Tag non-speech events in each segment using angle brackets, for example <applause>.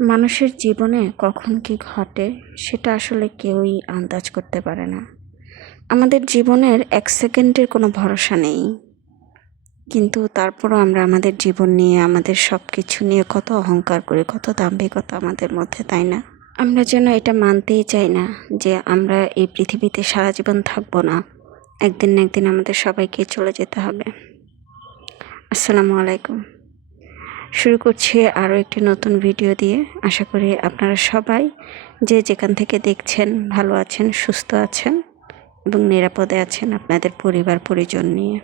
মানুষের জীবনে কখন কি ঘটে, সেটা আসলে কেউই আন্দাজ করতে পারে না। আমাদের জীবনের এক সেকেন্ডের কোনো ভরসা নেই। কিন্তু তারপরও আমরা আমাদের জীবন নিয়ে, আমাদের সব কিছু নিয়ে কত অহংকার করি, কত দাম্ভিকতা আমাদের মধ্যে, তাই না? আমরা যেন এটা মানতেই চাই না যে আমরা এই পৃথিবীতে সারা জীবন থাকব না। একদিন না একদিন আমাদের সবাইকে চলে যেতে হবে। আসসালামু আলাইকুম। শুরু করছি আরও একটি নতুন ভিডিও দিয়ে। আশা করি আপনারা সবাই যে যেখান থেকে দেখছেন, ভালো আছেন, সুস্থ আছেন এবং নিরাপদে আছেন আপনাদের পরিবার, পরিজন নিয়ে।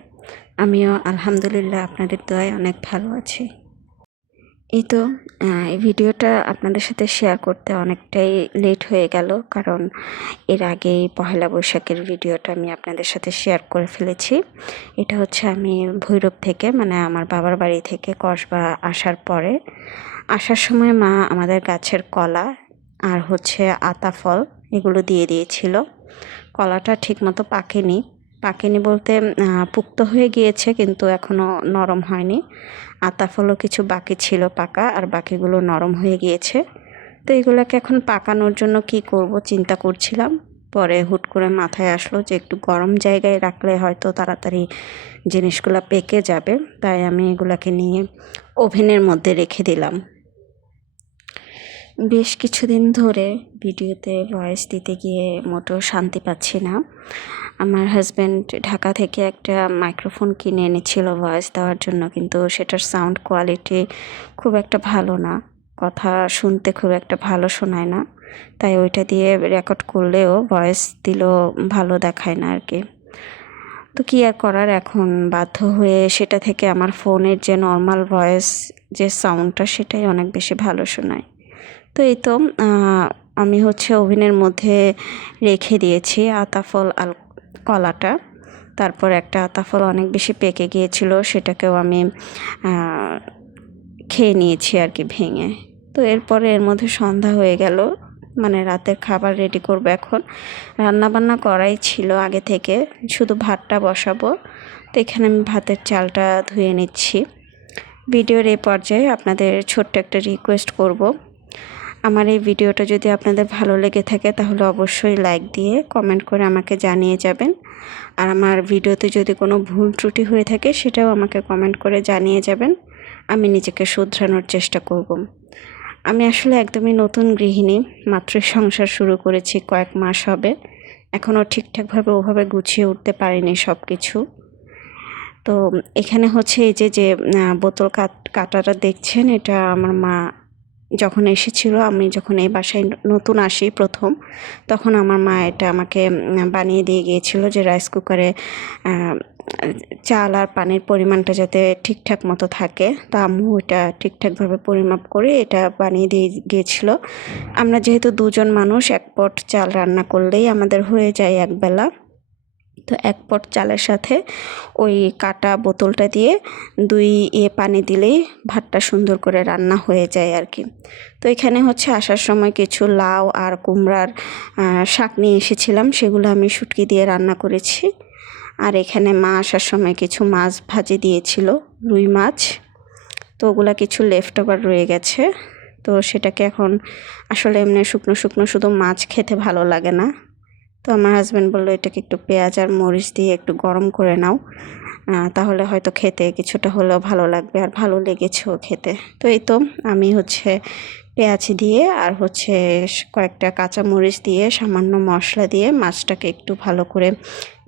আমিও আলহামদুলিল্লাহ আপনাদের দোয়ায় অনেক ভালো আছি। এই তো এই ভিডিওটা আপনাদের সাথে শেয়ার করতে অনেকটাই লেট হয়ে গেল, কারণ এর আগেই পহেলা বৈশাখের ভিডিওটা আমি আপনাদের সাথে শেয়ার করে ফেলেছি। এটা হচ্ছে আমি ভৈরব থেকে মানে আমার বাবার বাড়ি থেকে কসবা আসার পরে। আসার সময় মা আমাদের গাছের কলা আর হচ্ছে আতা ফল এগুলো দিয়ে দিয়েছিল। কলাটা ঠিকমতো পাকেনি। পাকেনি বলতে পুক্ত হয়ে গিয়েছে কিন্তু এখনও নরম হয়নি। আতা ফলও কিছু বাকি ছিল পাকা আর বাকিগুলো নরম হয়ে গিয়েছে। তো এগুলোকে এখন পাকানোর জন্য কি করব চিন্তা করছিলাম। পরে হুট করে মাথায় আসলো যে একটু গরম জায়গায় রাখলে হয়তো তাড়াতাড়ি জিনিসগুলো পেকে যাবে। তাই আমি এগুলাকে নিয়ে ওভেনের মধ্যে রেখে দিলাম। বেশ কিছুদিন ধরে ভিডিওতে ভয়েস দিতে গিয়ে মোটেও শান্তি পাচ্ছি না। আমার হাজব্যান্ড ঢাকা থেকে একটা মাইক্রোফোন কিনে এনেছিল ভয়েস দেওয়ার জন্য, কিন্তু সেটার সাউন্ড কোয়ালিটি খুব একটা ভালো না। কথা শুনতে খুব একটা ভালো শোনায় না। তাই ওইটা দিয়ে রেকর্ড করলেও ভয়েস দিলেও ভালো দেখায় না আর কি তো কী আর করার এখন? বাধ্য হয়ে সেটা থেকে আমার ফোনের যে নর্মাল ভয়েস যে সাউন্ডটা সেটাই অনেক বেশি ভালো শোনায়। তো এই তো আমি হচ্ছে ওভেনের মধ্যে রেখে দিয়েছি আতাফল আল কলাটা। তারপর একটা আতাফল অনেক বেশি পেকে গিয়েছিল, সেটাকেও আমি খেয়ে নিয়েছি আর কি ভেঙে। তো এরপরে এর মধ্যে সন্ধ্যা হয়ে গেল মানে রাতের খাবার রেডি করব এখন। রান্না বান্না করাই ছিল আগে থেকে, শুধু ভাতটা বসাবো। তো এখানে আমি ভাতের চালটা ধুয়ে নিচ্ছি। ভিডিওর এই পর্যায়ে আপনাদের ছোট্ট একটা রিকোয়েস্ট করব। আমার এই ভিডিওটা যদি আপনাদের ভালো লেগে থাকে, তাহলে অবশ্যই লাইক দিয়ে কমেন্ট করে আমাকে জানিয়ে যাবেন। আর আমার ভিডিওতে যদি কোনো ভুল ত্রুটি হয়ে থাকে, সেটাও আমাকে কমেন্ট করে জানিয়ে যাবেন। আমি নিজেকে শুধরানোর চেষ্টা করব। আমি আসলে একদমই নতুন গৃহিণী, মাত্র সংসার শুরু করেছি, কয়েক মাস হবে। এখনও ঠিকঠাকভাবে ওভাবে গুছিয়ে উঠতে পারিনি সব কিছু তো এখানে হচ্ছে এই যে যে বোতল কাট, কাটাটা দেখছেন, এটা আমার মা যখন এসেছিল, আমি যখন এই বাসায় নতুন আসি প্রথম, তখন আমার মা এটা আমাকে বানিয়ে দিয়ে গিয়েছিল যে রাইস কুকারে চাল আর পানির পরিমাণটা যাতে ঠিকঠাক মতো থাকে। তা আম্মু এটা ঠিকঠাকভাবে পরিমাপ করে এটা বানিয়ে দিয়ে গিয়েছিল। আমরা যেহেতু দুজন মানুষ, এক পট চাল রান্না করলেই আমাদের হয়ে যায় একবেলা। তো এক পট চালের সাথে ওই কাটা বোতলটা দিয়ে দুই ইয়ে পানি দিলেই ভাতটা সুন্দর করে রান্না হয়ে যায় আর কি। তো এখানে হচ্ছে আসার সময় কিছু লাউ আর কুমড়ার শাক নিয়ে এসেছিলাম, সেগুলো আমি শুটকি দিয়ে রান্না করেছি। আর এখানে মা আসার সময় কিছু মাছ ভাজি দিয়েছিল, রুই মাছ। তো ওগুলা কিছু লেফট ওভার রয়ে গেছে। তো সেটাকে এখন আসলে এমনি শুকনো শুকনো শুধু মাছ খেতে ভালো লাগে না। তো আমার হাজব্যান্ড বলল, এটাকে একটু পেঁয়াজ আর মরিচ দিয়ে একটু গরম করে নাও। তাহলে হয়তো খেতে কিছুটা হলেও ভালো লাগবে আর ভালো লেগেছেও খেতে। তো এই তো আমি হচ্ছে পেঁয়াজ দিয়ে আর হচ্ছে কয়েকটা কাঁচা মরিচ দিয়ে সামান্য মশলা দিয়ে মাছটাকে একটু ভালো করে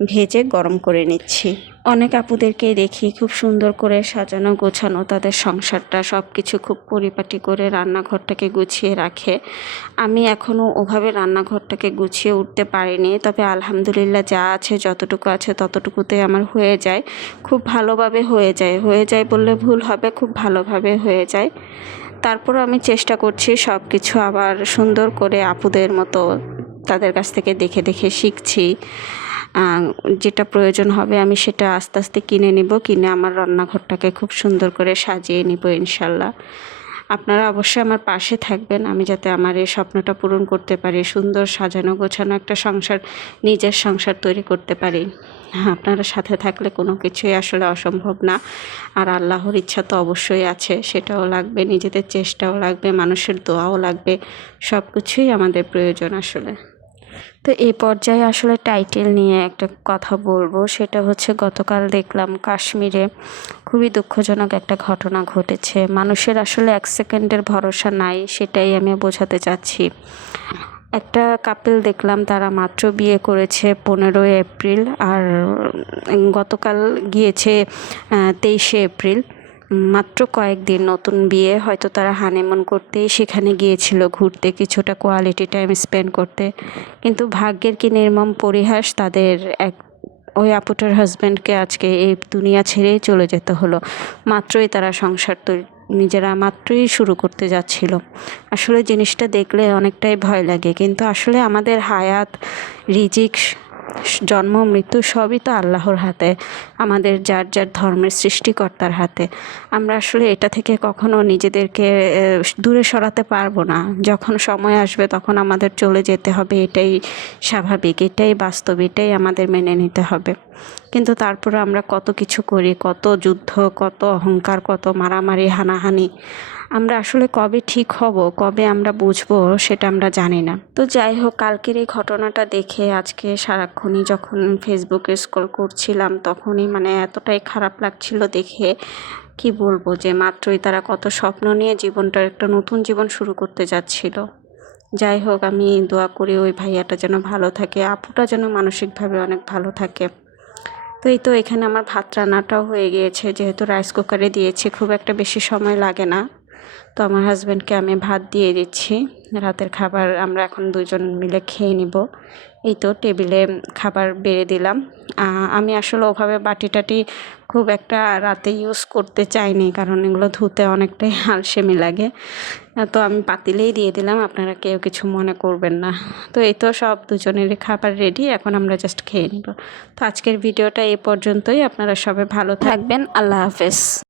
ভেজে গরম করে নিচ্ছি। অনেক আপুদেরকে দেখি খুব সুন্দর করে সাজানো গোছানো তাদের সংসারটা সব কিছু খুব পরিপাটি করে রান্নাঘরটাকে গুছিয়ে রাখে। আমি এখনও ওভাবে রান্নাঘরটাকে গুছিয়ে উঠতে পারিনি, তবে আলহামদুলিল্লাহ যা আছে, যতটুকু আছে ততটুকুতে আমার হয়ে যায়। খুব ভালোভাবে হয়ে যায়। হয়ে যায় বললে ভুল হবে, খুব ভালোভাবে হয়ে যায়। তারপর আমি চেষ্টা করছি সব কিছু আবার সুন্দর করে আপুদের মতো তাদের কাছ থেকে দেখে দেখে শিখছি। যেটা প্রয়োজন হবে আমি সেটা আস্তে আস্তে কিনে নিব, কিনে আমার রান্নাঘরটাকে খুব সুন্দর করে সাজিয়ে নিব ইনশাল্লাহ। আপনারা অবশ্যই আমার পাশে থাকবেন। আমি যাতে আমার এই স্বপ্নটা পূরণ করতে পারি, সুন্দর সাজানো গোছানো একটা সংসার, নিজের সংসার তৈরি করতে পারি। হ্যাঁ আপনারা সাথে থাকলে কোনো কিছুই আসলে অসম্ভব না। আর আল্লাহর ইচ্ছা তো অবশ্যই আছে, সেটাও লাগবে, নিজেদের চেষ্টাও লাগবে, মানুষের দোয়াও লাগবে সব কিছুই আমাদের প্রয়োজন আসলে। তো এই পর্যায়ে আসলে টাইটেল নিয়ে একটা কথা বলব। সেটা হচ্ছে, গতকাল দেখলাম কাশ্মীরে খুবই দুঃখজনক একটা ঘটনা ঘটেছে। মানুষের আসলে এক সেকেন্ডের ভরসা নাই, সেটাই আমি বোঝাতে চাচ্ছি। একটা কাপেল দেখলাম, তারা মাত্র বিয়ে করেছে পনেরোই এপ্রিল, আর গতকাল গিয়েছে তেইশে এপ্রিল। মাত্র কয়েকদিন নতুন বিয়ে, হয়তো তারা হানিমুন করতেই সেখানে গিয়েছিল ঘুরতে কিছুটা কোয়ালিটি টাইম স্পেন্ড করতে। কিন্তু ভাগ্যের কি নির্মম পরিহাস, তাদের এক, ওই আপুটার হাজব্যান্ডকে আজকে এই দুনিয়া ছেড়েই চলে যেতে হলো। মাত্রই তারা সংসার নিজেরা মাত্রই শুরু করতে যাচ্ছিল। আসলে জিনিসটা দেখলে অনেকটাই ভয় লাগে, কিন্তু আসলে আমাদের হায়াত, রিজিক জন্ম, মৃত্যু সবই তো আল্লাহর হাতে, আমাদের যার যার ধর্মের সৃষ্টিকর্তার হাতে। আমরা আসলে এটা থেকে কখনো নিজেদেরকে দূরে সরাতে পারব না। যখন সময় আসবে তখন আমাদের চলে যেতে হবে, এটাই স্বাভাবিক, এটাই বাস্তব, এটাই আমাদের মেনে নিতে হবে। কিন্তু তারপরে আমরা কত কিছু করি, কত যুদ্ধ, কত অহংকার, কত মারামারি, হানাহানি আমরা আসলে কবে ঠিক হব, কবে আমরা বুঝব, সেটা আমরা জানি না। তো যাই হোক, কালকের এই ঘটনাটা দেখে আজকে সারাক্ষণই যখন ফেসবুকে স্ক্রল করছিলাম, তখনই মানে এতটাই খারাপ লাগছিল দেখে কি বলব যে মাত্রই তারা কত স্বপ্ন নিয়ে জীবনটার একটা নতুন জীবন শুরু করতে যাচ্ছিল। যাই হোক, আমি দোয়া করি ওই ভাইয়াটা যেন ভালো থাকে, আপুটা যেন মানসিকভাবে অনেক ভালো থাকে। তো এই তো এখানে আমার ভাত রান্নাটাও হয়ে গিয়েছে, যেহেতু রাইস কুকারে দিয়েছি, খুব একটা বেশি সময় লাগে না। তো আমার হাজব্যান্ডকে আমি ভাত দিয়ে দিচ্ছি। রাতের খাবার আমরা এখন দুজন মিলে খেয়ে নিব। এই তো টেবিলে খাবার বেড়ে দিলাম। আমি আসলে ওভাবে বাটি টাটি খুব একটা রাতে ইউজ করতে চাইনি, কারণ এগুলো ধুতে অনেকটাই <laughs> আলসেমি লাগে। তো আমি পাতিলেই দিয়ে দিলাম, আপনারা কেউ কিছু মনে করবেন না। তো এই তো সব দুজনেরই খাবার রেডি এখন আমরা জাস্ট খেয়ে নিব। তো আজকের ভিডিওটা এ পর্যন্তই, আপনারা সবাই ভালো থাকবেন, আল্লাহ হাফেজ।